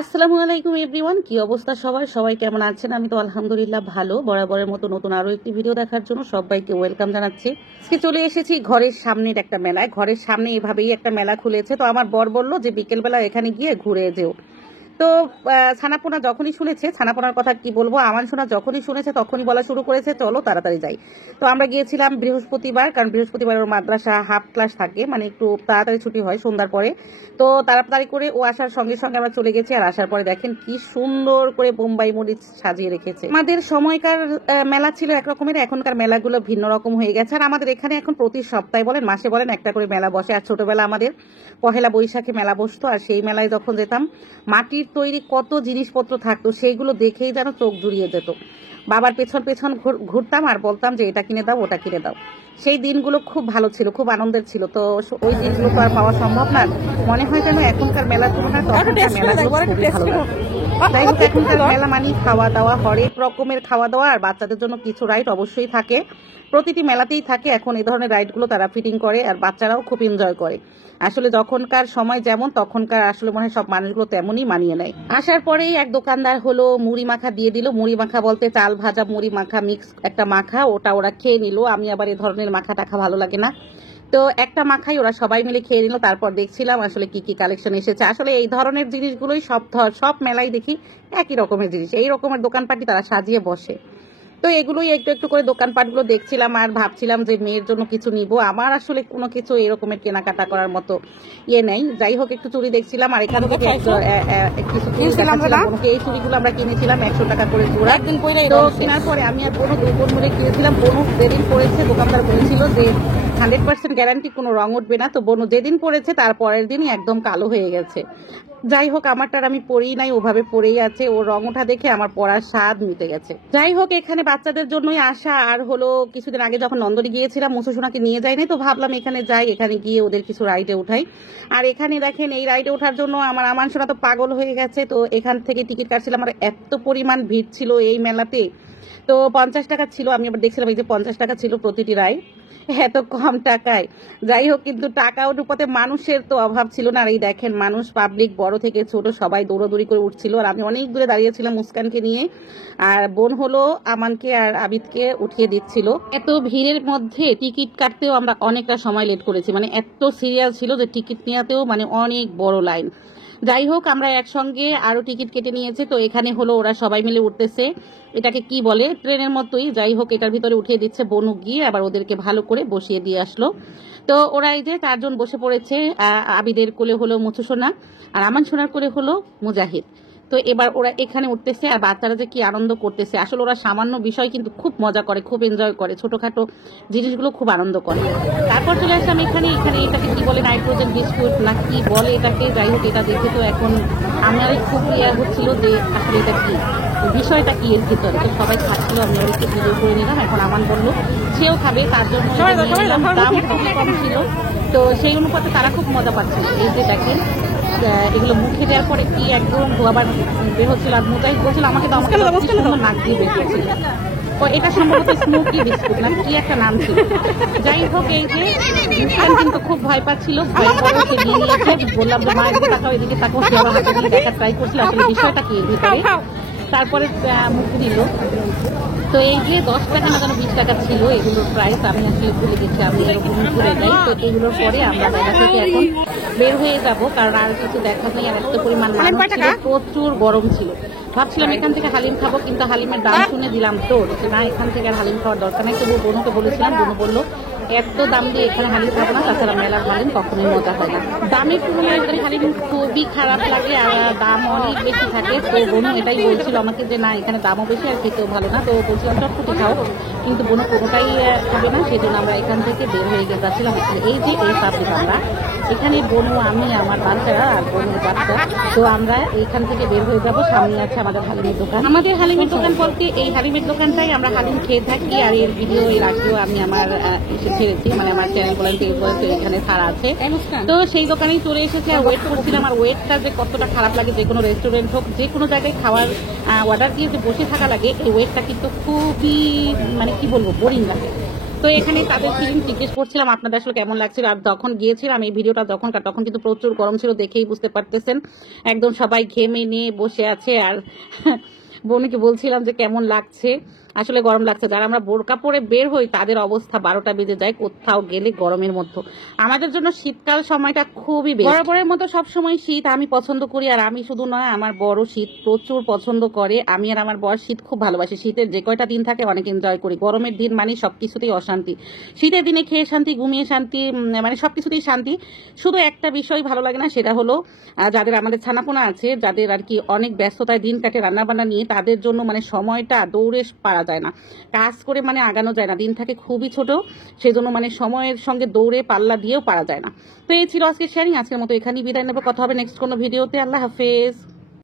আসসালামু আলাইকুম এভরিওয়ান, কি অবস্থা সবাই? সবাই কেমন আছেন? আমি তো আলহামদুলিল্লাহ ভালো। বরাবরের মতো নতুন আরো একটি ভিডিও দেখার জন্য সবাইকে ওয়েলকাম জানাচ্ছি। আজকে চলে এসেছি ঘরের সামনের একটা মেলায়। ঘরের সামনে এভাবেই একটা মেলা খুলেছে, তো আমার বর বললো যে বিকেলবেলা এখানে গিয়ে ঘুরে যেও। তো ছানাপোনা যখনই শুনেছে, ছানাপোনার কথা কি বলবো, আমার শোনা যখনই শুনেছে তখনই বলা শুরু করেছে চলো তাড়াতাড়ি যাই। তো আমরা গিয়েছিলাম বৃহস্পতিবার, কারণ বৃহস্পতিবার ওর মাদ্রাসা হাফ ক্লাস থাকে, মানে একটু তাড়াতাড়ি ছুটি হয় সন্ধ্যার পরে। তো তাড়াতাড়ি করে ও আসার সঙ্গে সঙ্গে আমরা চলে গেছি। আর আসার পরে দেখেন কি সুন্দর করে বোম্বাই মরিচ সাজিয়ে রেখেছে। আমাদের সময়কার মেলা ছিল একরকমের, এখনকার মেলাগুলো ভিন্ন রকম হয়ে গেছে। আর আমাদের এখানে এখন প্রতি সপ্তাহে বলেন মাসে বলেন একটা করে মেলা বসে। আর ছোটবেলা আমাদের পহেলা বৈশাখে মেলা বসতো, আর সেই মেলায় যখন যেতাম মাটির তৈরি কত জিনিসপত্র থাকতো, সেইগুলো দেখেই যেন চোখ জুড়িয়ে যেত। বাবার পেছন পেছন ঘুরতাম আর বলতাম যে এটা কিনে দাও ওটা কিনে দাও। সেই দিনগুলো খুব ভালো ছিল, খুব আনন্দের ছিল। তো ওই দিনগুলো তো আর পাওয়া সম্ভব না। মনে হয় যেন এখনকার মেলার তুলনায় তখনকার মেলাগুলো খুবই ভালো লাগে। যাই হোক, এখনকার মেলা মানি খাওয়া দাওয়া, হরেক রকমের খাওয়া দাওয়া, আর বাচ্চাদের জন্য কিছু রাইড অবশ্যই থাকে। প্রতিটি মেলাতেই থাকে এখন এই ধরনের রাইডগুলো, তারা ফিটিং করে আর বাচ্চারাও খুব এনজয় করে। আসলে যখনকার সময় যেমন তখনকার আসলে মনে হয় সব মানুষগুলো তেমনই মানিয়ে নেয়। আসার পরেই এক দোকানদার হলো মুড়ি মাখা দিয়ে দিল। মুড়ি মাখা বলতে চাল ভাজা মুড়ি মাখা মিক্স একটা মাখা, ওটা ওরা খেয়ে নিল। আমি আবার এই ধরনের মাখা টাখা ভালো লাগে না, তো একটা মাখাই ওরা সবাই মিলে খেয়ে নিল। তারপর দেখছিলাম আসলে কি কি কালেকশন এসেছে। আসলে এই ধরনের জিনিসগুলোই সব মেলাই দেখি একই রকমের জিনিস, এই রকমের দোকানপাটি তারা সাজিয়ে বসে। তো এগুলোই একটু একটু করে দোকানপাটগুলো দেখছিলাম আর ভাবছিলাম যে মেয়ের জন্য কিছু নিব। আমার আসলে কোনো কিছু এরকমের কেনাকাটা করার মতো ইয়ে নেই। যাই হোক, একটু চুড়ি দেখছিলাম আর এখান থেকে কিছু এই চুড়িগুলো আমরা কিনেছিলাম 100 টাকা করে জোড়া। তো কেনার পরে আমি আর বোনও দুই বোন মিলে কিনেছিলাম। বোনও যেদিন পড়েছে দোকানদার বলেছিল যে 100% গ্যারান্টি, কোনো রং উঠবে না। তো বোনও যেদিন পড়েছে তার পরের দিনই একদম কালো হয়ে গেছে। যাই হোক, আমারটার আমি পরেই নাই, ওভাবে পরেই আছে। ও রং ওঠা দেখে আমার পরার স্বাদ মিটে গেছে। যাই হোক, এখানে বাচ্চাদের জন্যই আসা। আর হলো কিছুদিন আগে যখন নন্দনে গিয়েছিলাম মুসুসোনাকে নিয়ে যাইনি, তো ভাবলাম এখানে যাই, এখানে গিয়ে ওদের কিছু রাইডে উঠাই। আর এখানে দেখেন এই রাইডে ওঠার জন্য আমার আমানসোনা তো পাগল হয়ে গেছে। তো এখান থেকে টিকিট কাটছিলাম, আর এত পরিমাণ ভিড় ছিল এই মেলাতে। তো 50 টাকা ছিল, আমি আবার দেখছিলাম এই যে 50 টাকা ছিল প্রতিটি রাইড, এত কম টাকায়। যাই হোক, কিন্তু টাকা অনুপাতে মানুষের তো অভাব ছিল না। আর এই দেখেন মানুষ, পাবলিক বড় থেকে ছোট সবাই দৌড়াদৌড়ি করে উঠছিল। আর আমি অনেক দূরে দাঁড়িয়েছিলাম মুস্কানকে নিয়ে, আর বোন হলো আমানকে আর আবিদকে উঠিয়ে দিচ্ছিল। এত ভিড়ের মধ্যে টিকিট কাটতেও আমরা অনেকটা সময় লেট করেছি, মানে এত সিরিয়াস ছিল যে টিকিট নেওয়াতেও মানে অনেক বড় লাইন। যাই হোক, আমরা একসঙ্গে আরো টিকিট কেটে নিয়েছে। তো এখানে হলো ওরা সবাই মিলে উঠতেছে, এটাকে কি বলে, ট্রেনের মতোই। যাই হোক, এটার ভিতরে উঠিয়ে দিচ্ছে। বনু গিয়ে আবার ওদেরকে ভালো করে বসিয়ে দিয়ে আসলো। তো ওরা এই যে 4 জন বসে পড়েছে। আবিদের কোলে হলো মুথুসোনা, আর আমান সোনার কোলে হলো মুজাহিদ। তো এবার ওরা এখানে উঠতেছে, আর বাচ্চারা যে কি আনন্দ করতেছে। আসলে ওরা সামান্য বিষয় কিন্তু খুব মজা করে, খুব এনজয় করে, ছোটখাটো জিনিসগুলো খুব আনন্দ করে। তারপর চলে আসলাম এখানে এটাকে কি বলে, নাইট্রোজেন বিস্কুট না কি বলে এটাকে। যাই হোক, এটা দেখে তো এখন আমার খুব ইয়ে হচ্ছিল যে আসলে এটা কি, বিষয়টা কি এর ভিতরে। তো সবাই খাচ্ছিল, আমি ওদেরকে ভিডিও করে নিলাম। এখন আমান বললো সেও খাবে, তার জন্য দাম খুবই কম ছিল। তো সেই অনুপাতে তারা খুব মজা পাচ্ছিল। এই যে দেখেন এগুলো মুখে দেওয়ার পরে কি একদম আবার বের হচ্ছিল। আর মুজাহিদ বলছিল আমাকে তো নাক দিয়ে বের হচ্ছিল। তো এটা সম্ভবত স্মোকি বিস্কুট না কি একটা নাম ছিল। যাই হোক, এই যে মুস্কান কিন্তু খুব ভয় পাচ্ছিল, ভয় করে সে নিয়ে নিয়েছে। বললাম যে মা এদিকে তাকাও, এদিকে তাকাও, সে আমার হাতে দিয়ে দেখার ট্রাই করছিল আসলে বিষয়টা কি এর ভিতরে। তারপরে মুখ দিল। তো এই যে 10 টাকা না যেন 20 টাকা ছিল এগুলোর প্রাইস, আমি আসলে ভুলে গেছি, আমি এরকম ঘুরে যাই। তো এগুলোর পরে আমরা মেলা থেকে এখন বের হয়ে যাব, কারণ আর কিছু দেখা নেই। আর এত পরিমাণ মানুষ ছিল, প্রচুর গরম ছিল। ভাবছিলাম এখান থেকে হালিম খাবো, কিন্তু হালিমের দাম শুনে দিলাম তো না, এখান থেকে আর হালিম খাওয়ার দরকার নেই। তবু বোনকে বলেছিলাম, বোনও বললো এত দাম দিয়ে এখানে হালিম খাবো না, তাছাড়া মেলার হালিম কখনোই মজা হয় না। দামের তুলনায় এখানে হালিম খুবই খারাপ লাগে, আর দাম অনেক বেশি থাকে। তো বোনও এটাই বলছিল আমাকে যে না এখানে দামও বেশি আর খেতেও ভালো না। তো বলছিলাম চটপটি খাও, কিন্তু বোনও কোনোটাই খাবে না। সেজন্য আমরা এখান থেকে বের হয়ে গেছিলাম। এই যে এই পাবলিক আমরা এখানে বোনু, আমি, আমার বাচ্চারা আর বোনের বাচ্চা। তো আমরা এইখান থেকে বের হয়ে যাব। সামনে আছে আমাদের হালিমের দোকান। আমাদের হালিমের দোকান বলতে এই হালিমের দোকানটাই আমরা হালিম খেয়ে থাকি। আর এর ভিডিও এর আগেও আমি আমার ছেড়েছি, মানে আমার চ্যানেল বলেন এখানে ছাড়া আছে। তো সেই দোকানেই চলে এসেছি আর ওয়েট করছিলাম। আর ওয়েটটা যে কতটা খারাপ লাগে, যে কোনো রেস্টুরেন্ট হোক, যে কোনো জায়গায় খাওয়ার অর্ডার দিয়ে যে বসে থাকা লাগে, এই ওয়েটটা কিন্তু খুবই মানে কি বলবো বোরিং লাগে। তো এখানে তাদের ফিলিং জিজ্ঞেস করছিলাম আপনাদের আসলে কেমন লাগছিল। আর যখন গিয়েছিলাম এই ভিডিওটা তখন কিন্তু প্রচুর গরম ছিল, দেখেই বুঝতে পারতেছেন। একদম সবাই ঘেমে নিয়ে বসে আছে। আর বোনকে বলছিলাম যে কেমন লাগছে, আসলে গরম লাগছে। যারা আমরা বোরকা পরে বের হই তাদের অবস্থা 12টা বেজে যায় কোথাও গেলে গরমের মধ্যে। আমাদের জন্য শীতকাল সময়টা খুবই বেস্ট। বরাবরের মতো সবসময় শীত আমি পছন্দ করি, আর আমি শুধু নয় আমার বড় শীত প্রচুর পছন্দ করে। আমি আর আমার বর শীত খুব ভালোবাসি। শীতের যে কয়টা দিন থাকে অনেক এনজয় করি। গরমের দিন মানে সবকিছুতেই অশান্তি। শীতের দিনে খেয়ে শান্তি, ঘুমিয়ে শান্তি, মানে সবকিছুতেই শান্তি। শুধু একটা বিষয় ভালো লাগে না, সেটা হলো যাদের আমাদের ছানাপোনা আছে, যাদের আর কি অনেক ব্যস্ততায় দিন কাটে রান্নাবান্না নিয়ে, তাদের জন্য মানে সময়টা দৌড়ে পারা যায় না, কাজ করে মানে আগানো যায় না, দিন থাকে খুবই ছোট, সেজন্য মানে সময়ের সঙ্গে দৌড়ে পাল্লা দিয়েও পারা যায় না। তো এই ছিল আজকে শেয়ারিং। আজকের মতো এখানেই বিদায় নেবো। কথা হবে নেক্সট কোনো ভিডিওতে। আল্লাহ হাফেজ।